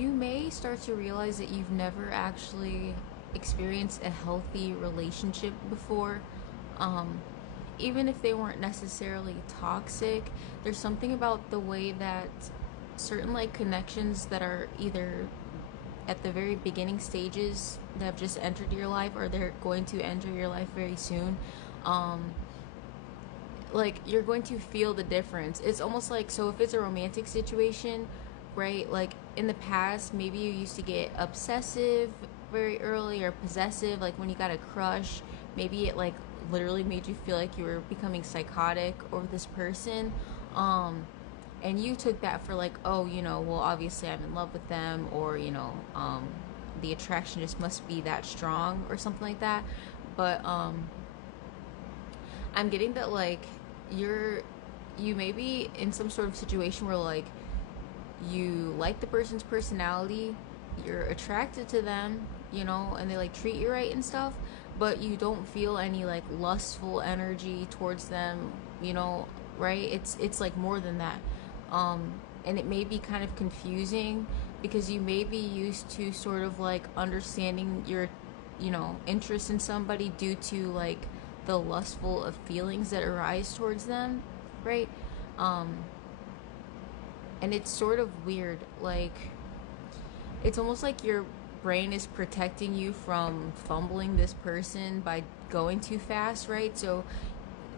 you may start to realize that you've never actually experienced a healthy relationship before. Um, Even if they weren't necessarily toxic, there's something about the way that certain like connections that are either at the very beginning stages that have just entered your life or they're going to enter your life very soon. Um, like you're going to feel the difference. It's almost like, so if it's a romantic situation, right? Like in the past, maybe you used to get obsessive very early or possessive, like when you got a crush, maybe it like literally made you feel like you were becoming psychotic over this person. Um and you took that for like, oh, well, obviously I'm in love with them, or the attraction just must be that strong or something like that. But I'm getting that like you're you may be in some sort of situation where like you like the person's personality, you're attracted to them, and they like treat you right and stuff, but you don't feel any like lustful energy towards them, right? It's like more than that. And it may be kind of confusing because you may be used to sort of like understanding your interest in somebody due to like the lustful of feelings that arise towards them, right? um and it's sort of weird, like it's almost like your brain is protecting you from fumbling this person by going too fast, right? So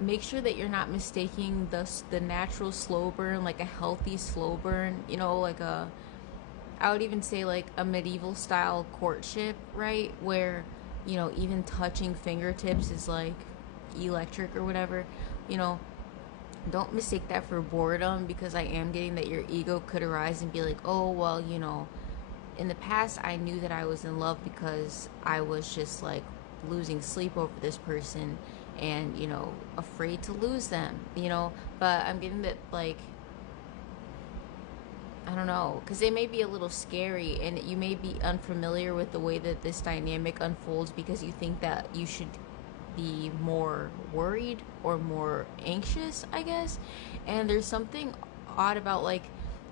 make sure that you're not mistaking the natural slow burn, like a healthy slow burn, like I would even say like a medieval style courtship, right? Where, even touching fingertips is like electric or whatever, you know. Don't mistake that for boredom, because I am getting that your ego could arise and be like, oh, well, in the past I knew that I was in love because I was just like losing sleep over this person and, afraid to lose them, But I'm getting that like, I don't know, because they may be a little scary and you may be unfamiliar with the way that this dynamic unfolds because you think that you should be more worried or more anxious, I guess. And there's something odd about like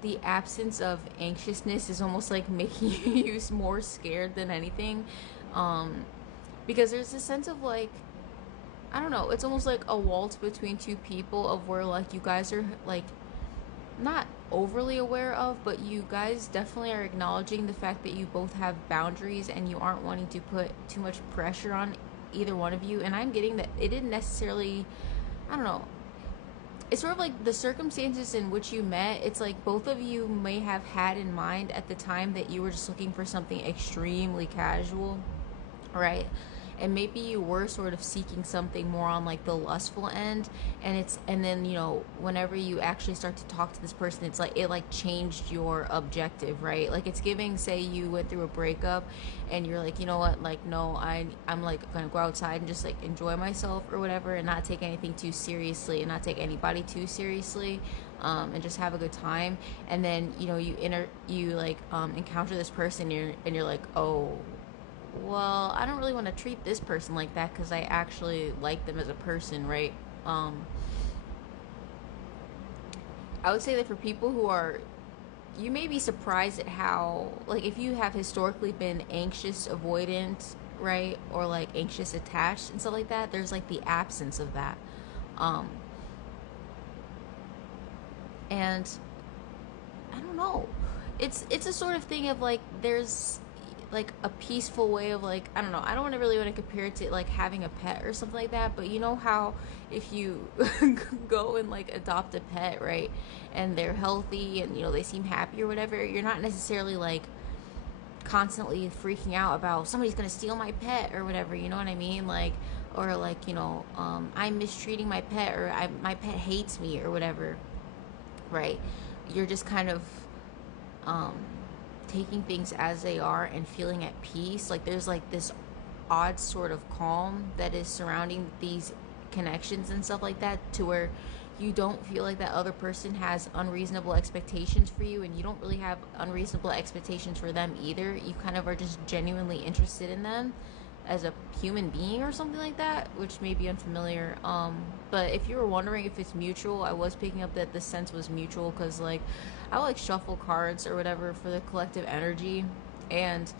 the absence of anxiousness is almost like making you more scared than anything. Um, because there's a sense of like, I don't know, it's almost like a waltz between two people of where like you guys are like not overly aware of, but you guys definitely are acknowledging the fact that you both have boundaries and you aren't wanting to put too much pressure on either one of you. And I'm getting that it didn't necessarily, I don't know, it's sort of like the circumstances in which you met. It's like both of you may have had in mind at the time that you were just looking for something extremely casual, right? And maybe you were sort of seeking something more on like the lustful end, and then whenever you actually start to talk to this person, it's like it like changed your objective, right? Like it's giving, say you went through a breakup and you're like, you know what, like no, I'm like gonna go outside and just like enjoy myself or whatever, and not take anything too seriously and not take anybody too seriously, and just have a good time. And then you like encounter this person, and you're like, oh, well, I don't really want to treat this person like that because I actually like them as a person, right? Um, I would say that for people who are, you may be surprised at how, like, if you have historically been anxious avoidant, right? Or like anxious attached and stuff like that, there's like the absence of that. Um, and I don't know. It's a sort of thing of like there's like a peaceful way of like, I don't know. I don't really want to compare it to like having a pet or something like that, but you know how if you go and like adopt a pet, right? And they're healthy and they seem happy or whatever, you're not necessarily like constantly freaking out about somebody's gonna steal my pet or whatever, you know what I mean? Like, or like, I'm mistreating my pet, or my pet hates me or whatever, right? You're just kind of um, taking things as they are and feeling at peace. Like there's like this odd sort of calm that is surrounding these connections and stuff like that, to where you don't feel like that other person has unreasonable expectations for you, and you don't really have unreasonable expectations for them either. You kind of are just genuinely interested in them. as a human being or something like that, which may be unfamiliar. But if you were wondering if it's mutual, I was picking up that the sense was mutual because like I would like shuffle cards or whatever for the collective energy, and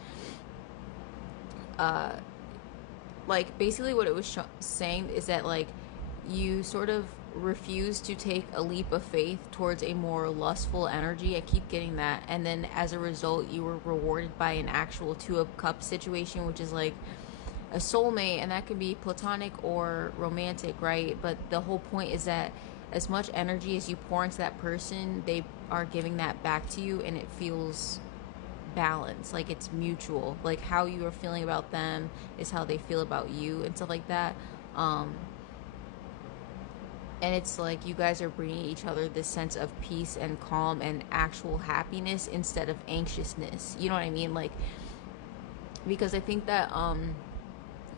uh, like basically what it was saying is that like you sort of refuse to take a leap of faith towards a more lustful energy. I keep getting that, and then as a result you were rewarded by an actual two of cups situation, which is like a soulmate, and that can be platonic or romantic, right? But the whole point is that as much energy as you pour into that person, they are giving that back to you, and it feels balanced, like it's mutual. Like how you are feeling about them is how they feel about you and stuff like that. um and it's like you guys are bringing each other this sense of peace and calm and actual happiness instead of anxiousness, you know what I mean? Like because I think that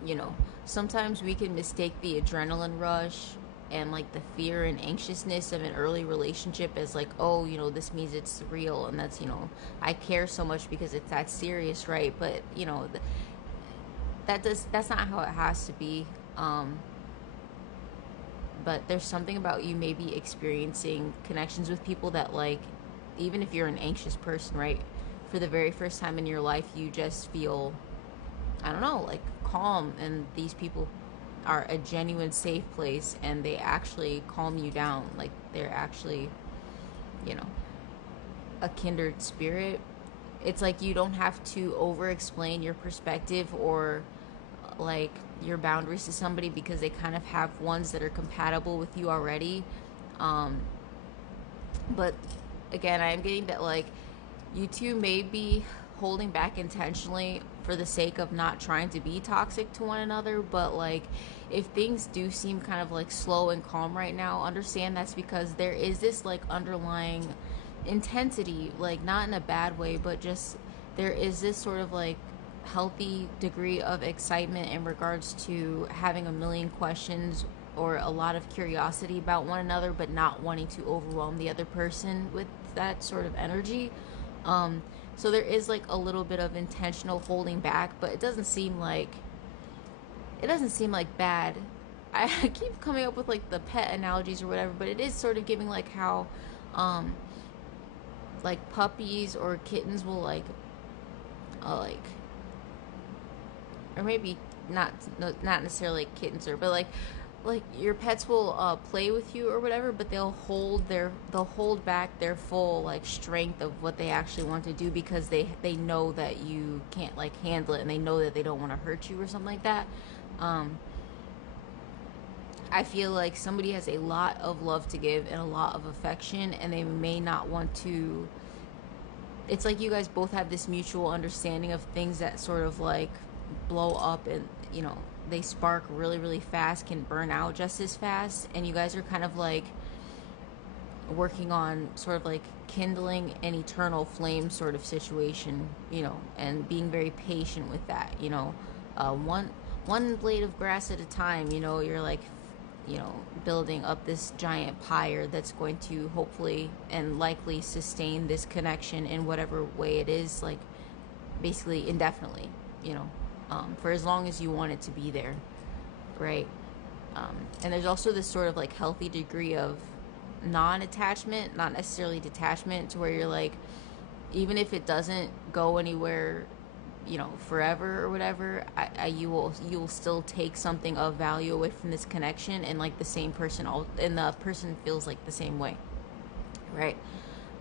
you know, sometimes we can mistake the adrenaline rush and like the fear and anxiousness of an early relationship as like, oh, you know, this means it's real, and that's, you know, I care so much because it's that serious, right? But you know, that's not how it has to be. But there's something about you maybe experiencing connections with people that like, even if you're an anxious person, right, for the very first time in your life you just feel, I don't know, like calm, and these people are a genuine safe place and they actually calm you down. Like they're actually, you know, a kindred spirit. It's like you don't have to over explain your perspective or like your boundaries to somebody because they kind of have ones that are compatible with you already. Um, but again, I am getting that like you two may be holding back intentionally for the sake of not trying to be toxic to one another, but like if things do seem kind of like slow and calm right now, understand that's because there is this like underlying intensity, like not in a bad way, but just there is this sort of like healthy degree of excitement in regards to having a million questions or a lot of curiosity about one another, but not wanting to overwhelm the other person with that sort of energy. So there is like a little bit of intentional holding back, but it doesn't seem like bad. I keep coming up with like the pet analogies or whatever, but it is sort of giving like how um like puppies or kittens will like, or maybe not, not necessarily kittens, or but like your pets will play with you or whatever, but they'll hold back their full like strength of what they actually want to do because they know that you can't like handle it, and they know that they don't want to hurt you or something like that. um I feel like somebody has a lot of love to give and a lot of affection, and they may not want to. It's like you guys both have this mutual understanding of things that sort of like blow up, and you know, they spark really really fast, can burn out just as fast, and you guys are kind of like working on sort of like kindling an eternal flame sort of situation, you know, and being very patient with that, you know. One blade of grass at a time, you know. You're like, you know, building up this giant pyre that's going to hopefully and likely sustain this connection in whatever way it is, like basically indefinitely, you know, for as long as you want it to be there, right? And there's also this sort of like healthy degree of non-attachment, not necessarily detachment, to where you're like, even if it doesn't go anywhere, you know, forever or whatever, you will still take something of value away from this connection, and like the same person, and the person feels like the same way, right?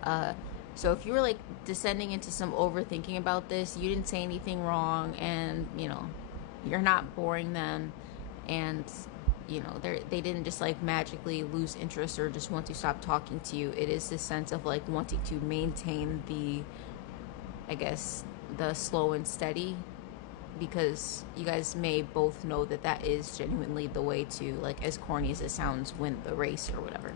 uh so if you were like descending into some overthinking about this, you didn't say anything wrong, and you know, you're not boring them, and you know, they didn't just like magically lose interest or just want to stop talking to you. It is this sense of like wanting to maintain the, I guess, the slow and steady, because you guys may both know that that is genuinely the way to, like, as corny as it sounds, win the race or whatever.